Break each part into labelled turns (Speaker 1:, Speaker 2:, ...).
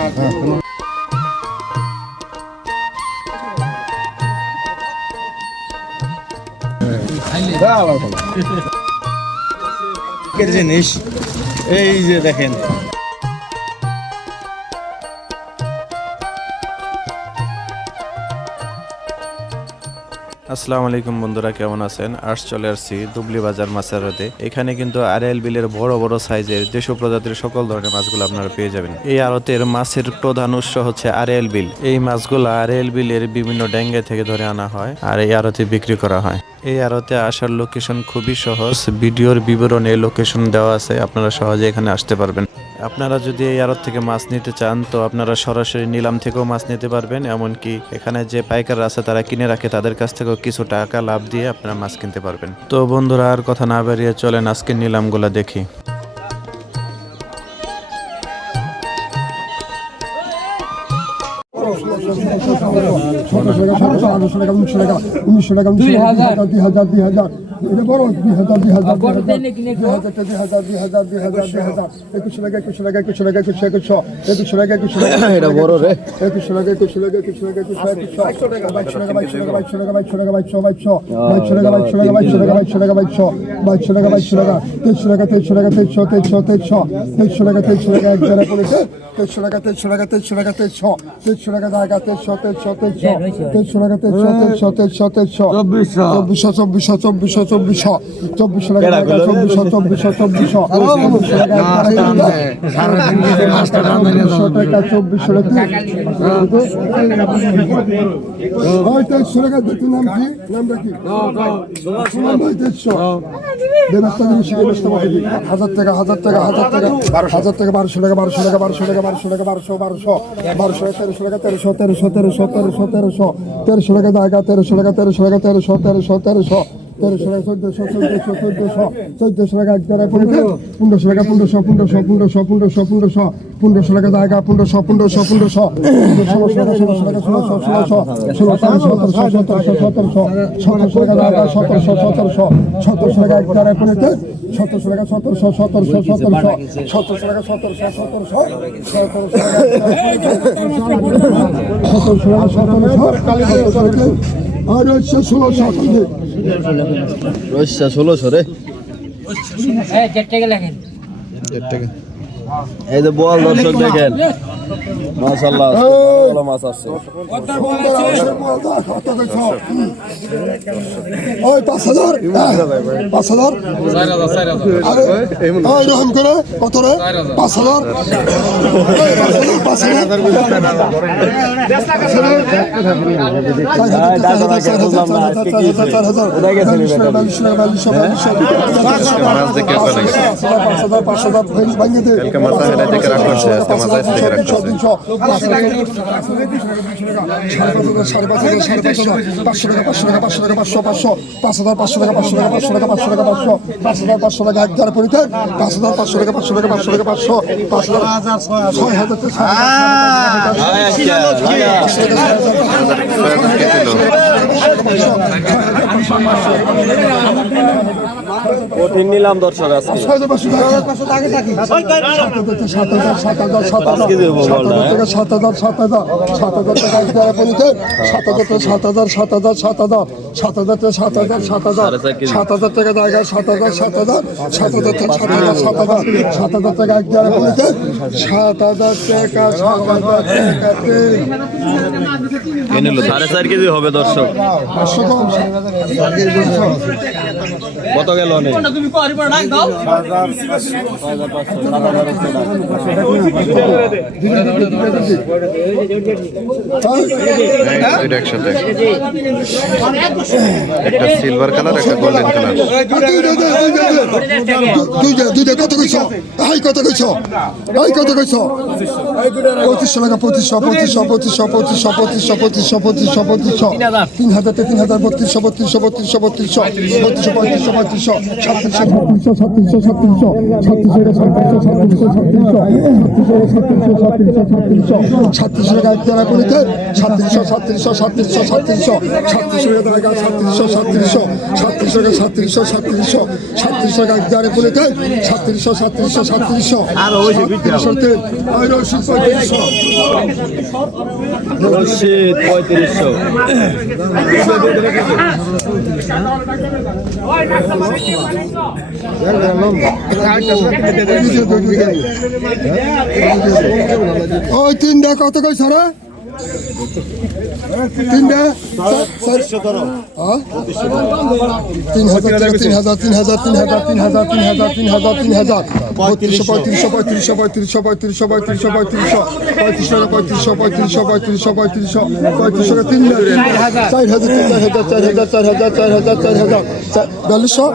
Speaker 1: জিনিস? এই যে দেখেন।
Speaker 2: আসসালামু আলাইকুম বন্ধুরা, কেমন আছেন? আজ চলে আসছি দুবলি বাজার মাছের রোদে। এখানে কিন্তু আরএল বিলের বড় বড় সাইজের দেশীয় প্রজাতির সকল ধরনের মাছগুলো আপনারা পেয়ে যাবেন। এই আড়তের মাছের প্রধান উৎস হচ্ছে আরএল বিল। এই মাছগুলো আরএল বিলের বিভিন্ন ড্যাঙ্গে থেকে ধরে আনা হয় আর এই আড়তে বিক্রি করা হয়। এই আড়তে আসার লোকেশন খুবই সহজ। ভিডিওর বিবরণে লোকেশন দেওয়া আছে, আপনারা সহজে এখানে আসতে পারবেন। আপনারা যদি এই আড়ত থেকে মাছ নিতে চান, তো আপনারা সরাসরি নিলাম থেকেও মাছ নিতে পারবেন। এমনকি এখানে যে পাইকার আছে, তারা কিনে রাখে, তাদের কাছ থেকেও কিছু টাকা লাভ দিয়ে আপনারা মাছ কিনতে পারবেন। তো বন্ধুরা, আর কথা না বেরিয়ে চলেন আজকে নিলামগুলো দেখি।
Speaker 3: সতেরোশো টাকা, সতেরোশো আঠারোশো টাকা, উনিশশো টাকা উনিশশো টাকা উনিশশো টাকা দুই হাজার দুই হাজার। এটা বড় দুই হাজার দুই হাজার দুই হাজার দুই হাজার দুই হাজার দুই হাজার দুই হাজার একুশশো টাকা একুশশো টাকা একুশশো টাকা একুশশো একুশশো একুশশো টাকা একুশশো টাকা এটা বড় রে একুশশো টাকা একুশশো টাকা একুশশো টাকা একুশশো বাইশশো টাকা বাইশশো টাকা বাইশশো টাকা বাইশশো টাকা বাইশশো বাইশশো বাইশশো টাকা বাইশশো টাকা বাইশশো টাকা বাইশশো টাকা বাইশশো বাইশশো টাকা বাইশশো টাকা তেইশশো টাকা তেইশশো টাকা তেইশশো তেইশশো তেইশশো তেইশশো টাকা তেইশশো টাকা এক জায়গায় পড়েছে তেইশশো টাকা তেইশশো টাকা তেইশশো টাকা তেইশশো তেইশশো টাকা জায়গা তেইশশো তেইশশো তেইশশো তেইশশো টাকা তেইশশো তেইশশো তেইশশো তেইশশো চব্বিশশো চব্বিশশো চব্বিশশো চব্বিশশো চব্বিশশো টাকা চব্বিশশো চব্বিশশো চব্বিশশো। চব্বিশশো টাকা চব্বিশশো টাকা। নাম কি? নামটা কি? হাজার টাকা হাজার টাকা হাজার টাকা হাজার টাকা বারোশো টাকা বারোশো টাকা বারোশো টাকা বারোশো টাকা বারোশো বারোশো বারোশো তেরোশো টাকা তেরোশো তেরোশো তেরোশো তেরোশো তেরোশো তেরোশো টাকা জায়গা তেরোশো টাকা তেরোশো টাকা তেরোশো তেরোশো তেরোশো তেরোশো টাকা চোদ্দশো চোদ্দশো চোদ্দশো চোদ্দশো টাকা এক জায়গায় পড়েছে পনেরোশো টাকা পনেরোশো পনেরোশো পনেরোশো পনেরোশো পনেরোশো পনেরোশো টাকা জায়গা পনেরোশো পনেরোশো পনেরোশো ষোলোশো টাকা ষোলোশো টাকা ষোলোশো ষোলোশো ষোলোশো সতেরোশো সতেরোশো সতেরোশো সতেরোশো টাকা জায়গা সতেরোশো সতেরোশো সতেরোশো টাকা এক জায়গায় পড়েছে সতেরোশো টাকা সতেরোশো সতেরোশো সতেরোশো সতেরোশো টাকা সতেরোশো সতেরোশো সতেরোশো টাকা সতেরোশো টাকা সতেরোশো আর রয়েছে ষোলোশো
Speaker 1: কিনে রয়েছে ষোলোশো রে দেড় টাকা। এই যে বল দর্শক দেখেন মাশাল্লাহ ভালো মাছ আছে
Speaker 3: ওই পাঁচ হাজার পাঁচ হাজার ওই রকম করে কত রে পাঁচ হাজার পাঁচ হাজার পাঁচ হাজার ভাঙিয়ে দে সাড়ে পাঁচ হাজার সাড়ে পাঁচ হাজার পাঁচশো টাকা পাঁচশো টাকা পাঁচশো টাকা পাঁচশো পাঁচশো পাঁচ হাজার পাঁচশো টাকা পাঁচশো টাকা পাঁচশো টাকা পাঁচশো টাকা পাঁচশো পাঁচ হাজার পাঁচশো টাকা এক দ্বারা পরিতে পাঁচ হাজার পাঁচশো টাকা পাঁচশো টাকা পাঁচশো টাকা পাঁচশো পাঁচ হাজার ছয় হাজার
Speaker 1: কঠিন নিলাম দর্শক আজকে
Speaker 3: হাজার সাত হাজার সাত হাজার সাত হাজার হাজার টাকা সাত হাজার সাত হাজার সাত হাজার সাত হাজার সাত হাজার সাত হাজার সাত হাজার সাত হাজার সাত হাজার সাত হাজার
Speaker 1: সাড়ে চার কেজি।
Speaker 3: সাত হাজার টাকা সাত হাজার সাত হাজার সাত হাজার টাকা সাত হাজার সাত হাজার সাত হাজার টাকা এক জায়গায় সাত হাজার টাকা সাত হাজার টাকাতে
Speaker 1: সাড়ে চার কেজি হবে দর্শক কত গেল অনেক
Speaker 4: দুইটা একসাথে। একটা সিলভার কালার একটা গোল্ডেন কালার
Speaker 3: দুইটা দুইটা কত কইছ হাই কত কইছ? হাই কত কইছ? পঁচিশশো টাকা পঁচিশশো পঁচিশশো পঁচিশশো পঁচিশশো পঁচিশশো পঁচিশশো পঁচিশশো পঁচিশশো। তিন হাজার তিন হাজার বত্রিশশো বত্রিশশো বত্রিশশো বত্রিশশো বত্রিশশো পঁয়ত্রিশশো পঁয়ত্রিশশো। সাতত্রিশশো সাতত্রিশশো সাতত্রিশশো সাতত্রিশশো সাতত্রিশশো সাতত্রিশশো সাতত্রিশশো সাতত্রিশশো টাকা এক টাকা করিতে সাতত্রিশশো সাতত্রিশশো সাতত্রিশশো সাতত্রিশশো সাতত্রিশশো টাকা সাতত্রিশশো সাতত্রিশশো সাতত্রিশশো সাতত্রিশশো সাতত্রিশশো সাতত্রিশশো টাকা করিতে সাতত্রিশশো সাতত্রিশশো সাতত্রিশশো সাতত্রিশশো তিন ওই রশিদ পঁয়ত্রিশশো
Speaker 1: রশিদ পঁয়ত্রিশশো
Speaker 3: ওই তিনটা কত কই সারা তিনটা হ্যাঁ? তিন হাজার টাকা তিন হাজার তিন হাজার তিন হাজার তিন হাজার তিন হাজার তিন হাজার তিন হাজার পঁয়ত্রিশশো পঁয়ত্রিশশো পঁয়ত্রিশশো পঁয়ত্রিশশো পঁয়ত্রিশশো পঁয়ত্রিশশো পঁয়ত্রিশশো পঁয়ত্রিশশো পঁয়ত্রিশশো পঁয়ত্রিশশো পঁয়ত্রিশশো পঁয়ত্রিশশো পঁয়ত্রিশশো তিন চার হাজার চার হাজার চার হাজার চার হাজার চার হাজার চার হাজার বিয়াল্লিশশো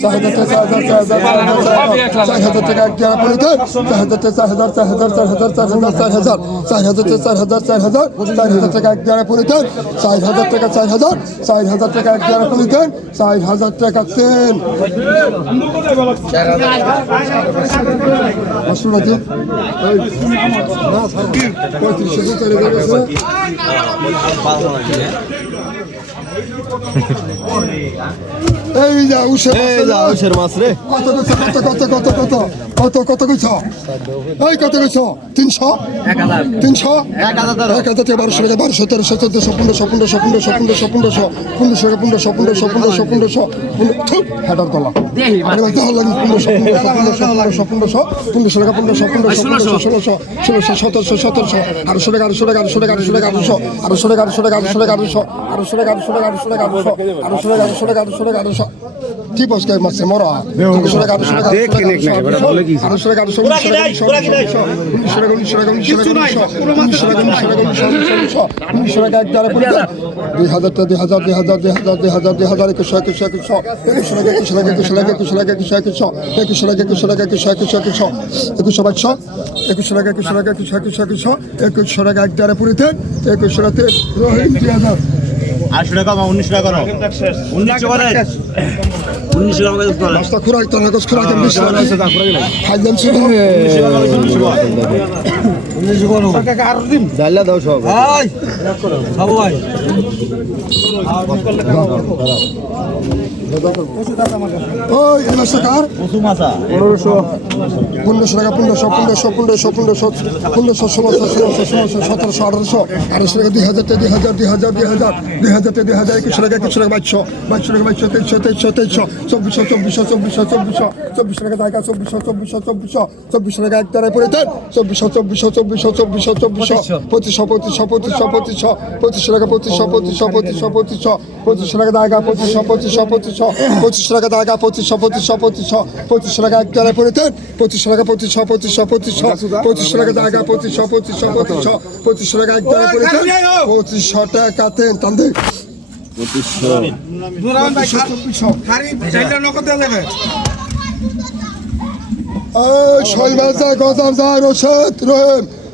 Speaker 3: চার হাজার চার হাজার চার হাজার চার হাজার চার হাজার টাকা এক টাকা পড়ে চার হাজার চার হাজার চার হাজার চার হাজার চার হাজার চার হাজার চার হাজার চার হাজার চার হাজার টাকা এক টাকা পড়ে দেন চার হাজার টাকা চার হাজার চার হাজার টাকা এক টাকা পড়ে দেন চার হাজার টাকা তেল গেছে। এই যা উষা
Speaker 1: উশের মাছ রে
Speaker 3: কত কত কত কত কত কত কত কইছ এই কত কইছ তিনশো তিনশো এক হাজার টাকা বারোশো টাকা বারোশো তেরোশো চোদ্দশো পনেরোশো পনেরোশো পনেরোশো পনেরোশো পনেরোশো পনেরোশো টাকা পনেরোশো পনেরোশো পনেরোশো পনেরোশো হেডার তলা আরে ভাই দহল লাগে পনেরোশো পনেরোশো পনেরোশো পনেরোশো পনেরোশো টাকা পনেরোশো পনেরোশো পনেরোশো ষোলোশো ষোলোশো সতেরোশো সতেরোশো আড়াইশো টাকা আড়াইশো টাকা আড়াইশো টাকা আড়াইশো টাকা আড়াইশো আড়াইশো টাকা আড়াইশো টাকা আড়াইশো টাকা আড়াইশো আড়াইশো টাকা আড়াইশো টাকা আড়াইশো টাকা আড়াইশো আড়াইশো টাকা আড়াইশো টাকা আড়াইশো টাকা আড়াইশো কি বস কে মাসে মরা আড়াইশো টাকা আড়াইশো টাকা আড়াইশো টাকা আড়াইশো আড়াইশো টাকা উনিশশো টাকা উনিশশো টাকা উনিশশো টাকা উনিশশো টাকা উনিশশো টাকা উনিশশো টাকা উনিশশো টাকা এক দ্বারা দুই হাজার দুই হাজার দুই হাজার দুই হাজার দুই হাজার দুই হাজার একুশশো একুশশো একুশশো একুশশো টাকা একুশশো টাকা একুশশো টাকা একুশশো টাকা একুশশো একুশশো টাকা একুশশো টাকা একুশশো একুশশো একুশশো একুশশো বাইশশো একুশশো টাকা একুশশো টাকা একুশশো একুশশো একুশশো একুশশো টাকা এক দ্বারা পুরিতে একুশশো টাকা রোহিত দুই হাজার
Speaker 5: আটশো টাকা বা উনিশশো টাকা করো উনিশশো
Speaker 3: নাস্তা খুরাক তো নাকস খুরাক আমি খাইলাম শুধু
Speaker 1: ডাল্লা দাও সব
Speaker 3: ওই এই মাসটা কার
Speaker 5: মাছা
Speaker 3: পনেরোশো টাকা পনেরোশো পনেরোশো পনেরোশো পনেরোশো পনেরোশো ষোলোশো ষোলোশো ষোলোশো সতেরোশো আঠারোশো আঠারোশো টাকা দুই হাজার দুই হাজার দুই হাজার দুই হাজার দুই হাজার দুই হাজার একুশশো টাকা একুশশো টাকা বাইশশো বাইশশো টাকা বাইশশো তেইশশো তেইশশো তেইশশো চব্বিশশো চব্বিশশো চব্বিশশো চব্বিশশো চব্বিশশো টাকা জায়গা চব্বিশশো চব্বিশশো চব্বিশশো চব্বিশশো টাকা এক তারায় পড়ে চব্বিশশো চব্বিশশো চব্বিশশো চব্বিশশো চব্বিশশো পঁচিশশো পঁচিশশো পঁচিশশো পঁচিশশো পঁচিশশো টাকা পঁচিশশো পঁচিশশো পঁচিশশো পঁচিশশো পঁচিশশো টাকা জায়গা পঁচিশশো পঁচিশশো পঁচিশশো পঁচিশশো টাকা জায়গা পঁচিশশো পঁচিশশো পঁচিশশো পঁচিশশো টাকা এক তারায় পড়ে দেন পঁচিশশো টাকা পঁচিশশো পঁচিশশো পঁচিশশো পঁচিশশো টাকা জায়গা পঁচিশশো পঁচিশশো পঁচিশশো পঁচিশশো টাকা এক তারায় পড়ে দেন পঁচিশশো টাকা তেন টান দেন গজার যায় রশদ রহিম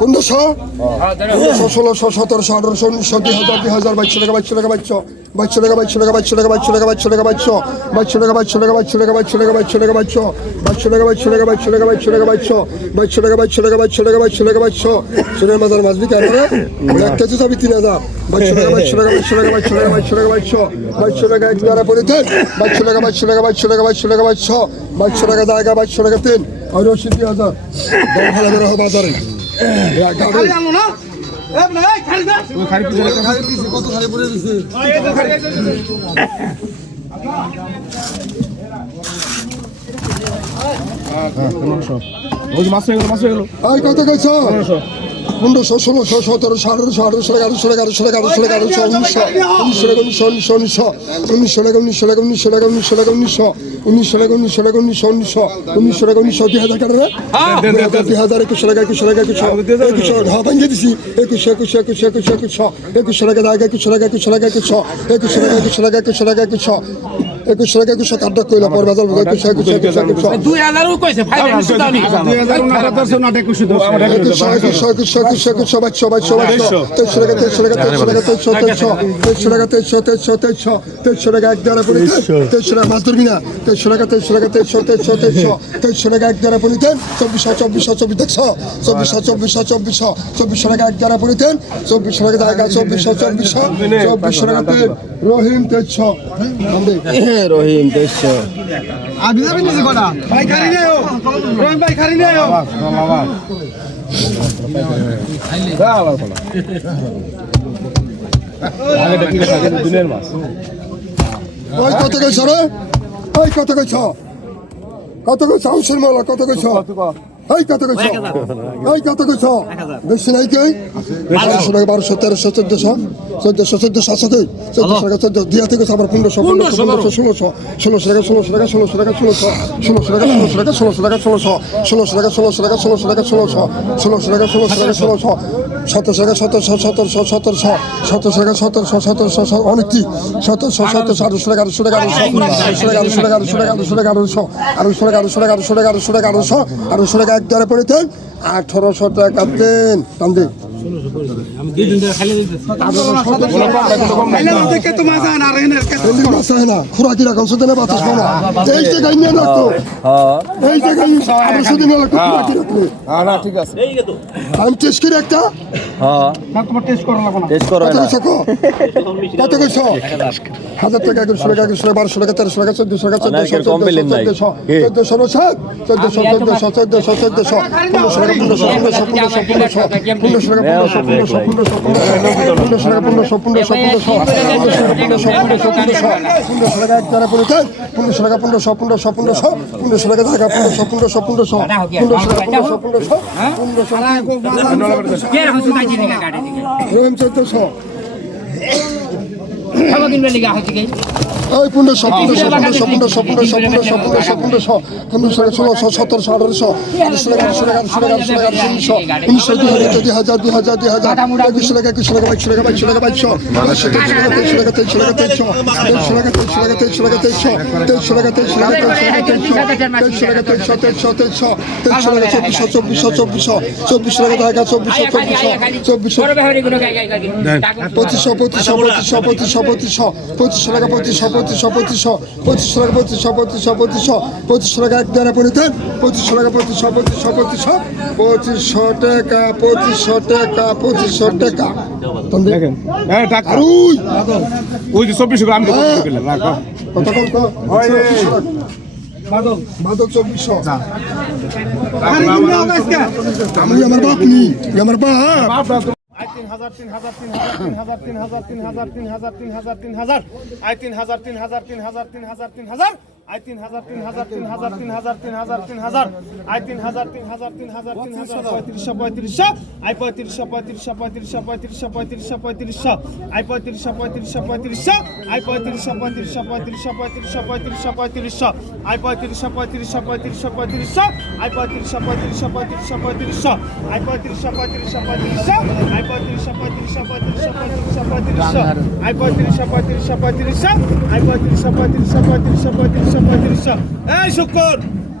Speaker 3: পনেরোশো পনেরোশো ষোলোশো সতেরোশো আঠারোশো উনিশশো দুই হাজার দুই হাজার বাইশশো টাকা বাইশশো টাকা বাইশশো বাইশশো টাকা বাইশশো টাকা বাইশশো টাকা বাইশশো টাকা বাইশশো টাকা বাইশশো বাইশশো টাকা বাইশশো টাকা বাইশশো টাকা বাইশশো টাকা বাইশশো টাকা বাইশশো বাইশশো টাকা বাইশশো টাকা বাইশশো টাকা বাইশশো টাকা বাইশশো বাইশশো টাকা বাইশশো টাকা বাইশশো টাকা বাইশশো টাকা বাইশশো সোনার বাজার মাছ বিকার করে এক কেজি যাবি তিন হাজার বাইশশো টাকা বাইশশো টাকা হাজার দাম ভালো বাজারে পনেরোশো ষোলোশো সতেরোশো আঠারোশো আঠারোশো আঠারোশো আঠারোশো আঠারোশো আঠারোশো উনিশশো উনিশশো উনিশশো উনিশশো উনিশশো উনিশশো উনিশশো উনিশশো উনিশশো উনিশশো উনিশশো উনিশশো উনিশশো উনিশশো উনিশশো দুই হাজার কাটে দুই হাজার একুশশো টাকা একুশশো টাকা একুশশো একুশশো হ্যাঁ ভাঙে দিছি একুশশো একুশশো একুশশো একুশশো একুশশো একুশশো টাকা জায়গা একুশশো টাকা একুশশো টাকা একুশশো একুশশো টাকা একুশশো টাকা একুশশো টাকা একুশশো একুশ এক একুশ আটটা কইলা পর বাজার একুশ একুশ একুশ একুশ
Speaker 6: দুই হাজারও কইছে
Speaker 3: রহিম তেজ রহিম দেশ আমি যাবেন নিজে কটা? ভাই খালি নেই রহিম ভাই
Speaker 1: খালি নেই
Speaker 3: ওই কত কইছ রে? ওই কত কইছ? কত কইছ? হাউসের মালা কত কইছ? কত ওই কত কইছ ওই কত কইছ বেশি নাই কই বারোশো টাকা বারোশো তেরোশো চোদ্দশো চোদ্দশো চোদ্দশো আছে কই চোদ্দশো টাকা চোদ্দ দিয়া থেকে আবার পনেরোশো পনেরোশো পনেরোশো ষোলোশো ষোলোশো টাকা ষোলোশো টাকা ষোলোশো টাকা ষোলোশো ষোলোশো টাকা ষোলোশো টাকা ষোলোশো টাকা ষোলোশো ষোলোশো টাকা ষোলোশো টাকা ষোলোশো টাকা ষোলোশো ষোলোশো টাকা ষোলোশো টাকা ষোলোশো সতেরোশো টাকা সতেরোশো সতেরোশো সতেরোশো আঠারোশো টাকা দেন খুরাকি রাখো সেদিনে বাতাস পাবো এই জায়গায় নিয়ে রাখতো এই জায়গায় আড়াইশো দিনে রাখতো খুরাকি রাখতো
Speaker 1: না ঠিক আছে
Speaker 3: আমি টেস্ট করে একটা হাজার টাকা একুশশো টাকা একুশশো টাকা বারোশো টাকা তেরোশো টাকা চোদ্দশো টাকা চোদ্দশো। চোদ্দশো চোদ্দশো নশো চোদ্দশো চোদ্দশো চোদ্দশো চোদ্দশো পনেরোশো টাকা পনেরোশো পনেরোশো পনেরোশো টাকা চোদ্দশো কিনবে লিখা হচ্ছে টাকা পনেরোশো পনেরোশো পনেরোশো পনেরোশো টাকা পনেরোশো পনেরোশো পনেরোশো পনেরোশো টাকা এক জায়গা পনেরোশো পনেরোশো টাকা পনেরোশো পনেরোশো পনেরোশো পনেরোশো টাকা জায়গা পনেরোশো পনেরোশো পনেরোশো পনেরোশো টাকা পনেরোশো পনেরোশো পনেরোশো
Speaker 6: কে রাখছো কাজি নিগা গাড়ি দিকে
Speaker 3: রহিম চোদ্দশো
Speaker 6: খাব কিনবে লিগা হচ্ছে কি
Speaker 3: ওই পনেরোশো পনেরোশো পনেরোশো পনেরোশো পনেরোশো পনেরোশো পনেরোশো পনেরোশো পনেরোশো সতেরোশো আঠারোশো আঠারোশো টাকা টাকা আঠারোশো টাকা আঠারোশো টাকা উনিশশো উনিশশো দুই হাজার দুই হাজার দুই হাজার দুই হাজার একুশশো টাকা একুশশো টাকা বাইশশো টাকা বাইশশো টাকা বাইশশো বাইশশো তেইশশো টাকা তেইশশো টাকা তেইশশো টাকা তেইশশো টাকা তেইশশো তেইশশো টাকা তেইশশো তেইশশো টাকা তেইশশো টাকা তেইশশো তেইশশো তেইশশো তেইশশো টাকা তেইশশো তেইশশো চব্বিশশো চব্বিশশো চব্বিশশো টাকা জায়গা চব্বিশশো চব্বিশশো চব্বিশশো পঁচিশশো পঁচিশশো পঁচিশশো পঁচিশশো পঁচিশশো পঁচিশশো টাকা পঁচিশশো পঁচিশশো পঁচিশশো পঁচিশশো টাকা পঁচিশশো পঁচিশশো পঁচিশশো পঁচিশশো টাকা এক দ্বারা পড়িতেন পঁচিশশো টাকা পঁচিশশো পঁচিশশো পঁচিশশো পঁচিশশো টাকা পঁচিশশো টাকা পঁচিশশো টাকা।
Speaker 7: চব্বিশ গ্রাম
Speaker 3: আমার বাপ নি। আমার বাপ।
Speaker 7: তিন হাজার তিন হাজার তিন হাজার তিন হাজার তিন হাজার তিন হাজার তিন হাজার তিন হাজার আই তিন হাজার তিন হাজার তিন হাজার তিন হাজার তিন হাজার আই তিন হাজার তিন হাজার তিন হাজার তিন হাজার তিন হাজার তিন হাজার আই তিন হাজার তিন হাজার তিন হাজার তিন হাজার পঁয়ত্রিশশো পঁয়ত্রিশশো আই পঁয়ত্রিশশো পঁয়ত্রিশশো পঁয়ত্রিশশো পঁয়ত্রিশশো পঁয়ত্রিশশো পঁয়ত্রিশশো আই পঁয়ত্রিশশো পঁয়ত্রিশশো পঁয়ত্রিশশো আই পঁয়ত্রিশশো পঁয়ত্রিশশো পঁয়ত্রিশশো পঁয়ত্রিশশো পঁয়ত্রিশশো পঁয়ত্রিশশো আই পঁয়ত্রিশশো পঁয়ত্রিশশো পঁয়ত্রিশশো পঁয়ত্রিশশো আই পঁয়ত্রিশশো পঁয়ত্রিশশো পঁয়ত্রিশশো পঁয়ত্রিশশো আই পঁয়ত্রিশশো পঁয়ত্রিশশো পঁয়ত্রিশশো আই পঁয়ত্রিশশো পঁয়ত্রিশশো পঁয়ত্রিশশো পঁয়ত্রিশশো পঁয়ত্রিশশো আই পঁয়ত্রিশশো পঁয়ত্রিশশো পঁয়ত্রিশশো আই পঁয়ত্রিশশো পঁয়ত্রিশশো পঁয়ত্রিশশো পঁয়ত্রিশশো পঁয়ত্রিশশো এই শুক্র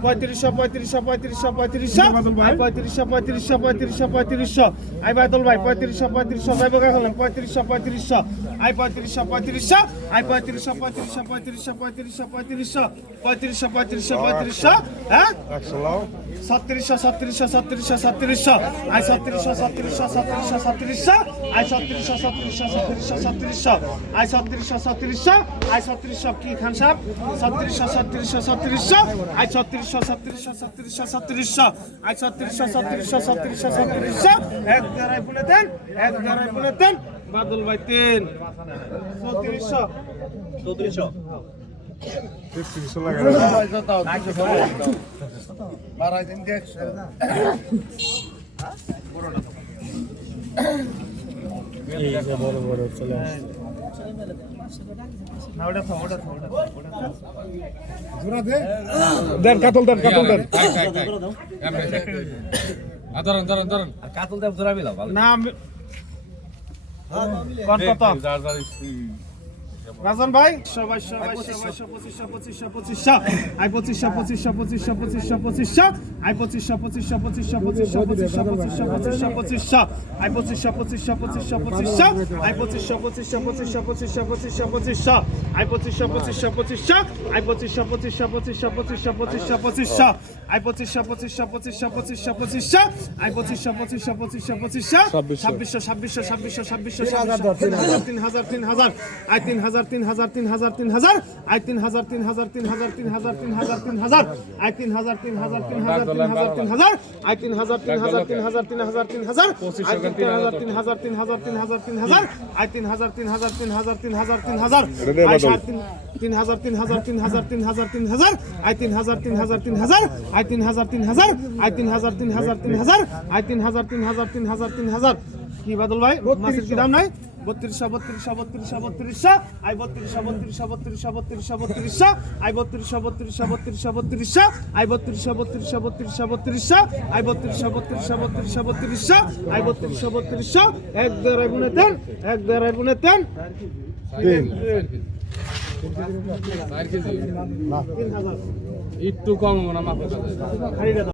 Speaker 7: পঁয়ত্রিশশো পঁয়ত্রিশশো পঁয়ত্রিশশো পঁয়ত্রিশশো আই পঁয়ত্রিশশো পঁয়ত্রিশশো পঁয়ত্রিশশো পঁয়ত্রিশশো আই বাদল ভাই পঁয়ত্রিশশো পঁয়ত্রিশশো ভাই বোকা হলেন পঁয়ত্রিশশো পঁয়ত্রিশশো আই পঁয়ত্রিশশো পঁয়ত্রিশশো আই পঁয়ত্রিশশো পঁয়ত্রিশশো পঁয়ত্রিশশো পঁয়ত্রিশশো পঁয়ত্রিশশো পঁয়ত্রিশশো পঁয়ত্রিশশো পঁয়ত্রিশশো হ্যাঁ ছত্রিশশো ছত্রিশশো ছত্রিশশো ছত্রিশশো আই ছত্রিশশো ছত্রিশশো ছত্রিশশো ছত্রিশশো আই ছত্রিশশো ছত্রিশশো ছত্রিশশো ছত্রিশশো। আই ছত্রিশশো ছত্রিশশো। আই ছত্রিশশো কি খান সাহেব? ছত্রিশশো ছত্রিশশো ছত্রিশশো। আই ছত্রিশশো ছত্রিশশো ছত্রিশশো ছত্রিশশো। আই ছত্রিশশো ছত্রিশশো ছত্রিশশো ছত্রিশশো। এক দ্বারাই বলে দেন এক দ্বারাই বলে দেন। বাদল ভাই তিন। চৌত্রিশশো চৌত্রিশশো না ওটা থাম এই যে বড় বড় চলে আসছে
Speaker 5: দেন কাতল দেন কাতল দেন।
Speaker 7: ধরুন ধরুন ধরুন। না কত রাজন ভাই সবাই সবাই সবাই পঁচিশশো পঁচিশশো পঁচিশশো আই পঁচিশশো পঁচিশশো পঁচিশশো পঁচিশশো পঁচিশশো আই পঁচিশশো পঁচিশশো পঁচিশশো পঁচিশশো পঁচিশশো পঁচিশশো পঁচিশশো পঁচিশশো আই পঁচিশশো পঁচিশশো পঁচিশশো পঁচিশশো আই পঁচিশশো পঁচিশশো পঁচিশশো পঁচিশশো পঁচিশশো পঁচিশশো আই পঁচিশশো পঁচিশশো পঁচিশশো আই পঁচিশশো পঁচিশশো পঁচিশশো পঁচিশশো পঁচিশশো পঁচিশশো আই পঁচিশশো পঁচিশশো পঁচিশশো পঁচিশশো পঁচিশশো আই পঁচিশশো পঁচিশশো পঁচিশশো পঁচিশশো ছাব্বিশশো ছাব্বিশশো ছাব্বিশশো ছাব্বিশশো তিন হাজার তিন হাজার আই তিন হাজার তিন হাজার তিন হাজার তিন হাজার আই তিন হাজার তিন হাজার তিন হাজার তিন হাজার তিন হাজার তিন হাজার আই তিন হাজার তিন হাজার তিন হাজার তিন হাজার তিন হাজার আই তিন হাজার তিন হাজার তিন হাজার তিন হাজার তিন হাজার আই তিন হাজার তিন হাজার তিন হাজার তিন হাজার তিন হাজার আই তিন হাজার তিন হাজার তিন হাজার তিন হাজার তিন হাজার আই সাত তিন তিন হাজার তিন হাজার তিন হাজার তিন হাজার তিন হাজার আই তিন হাজার তিন হাজার তিন হাজার আই তিন হাজার তিন হাজার আই তিন হাজার তিন হাজার তিন হাজার আই তিন হাজার তিন হাজার তিন হাজার তিন হাজার কি বাদল ভাই মাসের কি দাম নাই বত্রিশশো বত্রিশশো বত্রিশশো বত্রিশশো আই বত্রিশশো বত্রিশশো বত্রিশশো বত্রিশশো বত্রিশশো আই বত্রিশশো বত্রিশশো বত্রিশশো বত্রিশশো আই বত্রিশশো বত্রিশশো বত্রিশশো বত্রিশশো আই বত্রিশশো বত্রিশশো বত্রিশশো বত্রিশশো আই বত্রিশশো বত্রিশশো এক দেড়াই বুনে তেন এক দেড়াই বুনে তেন
Speaker 8: একটু কম না
Speaker 7: খালি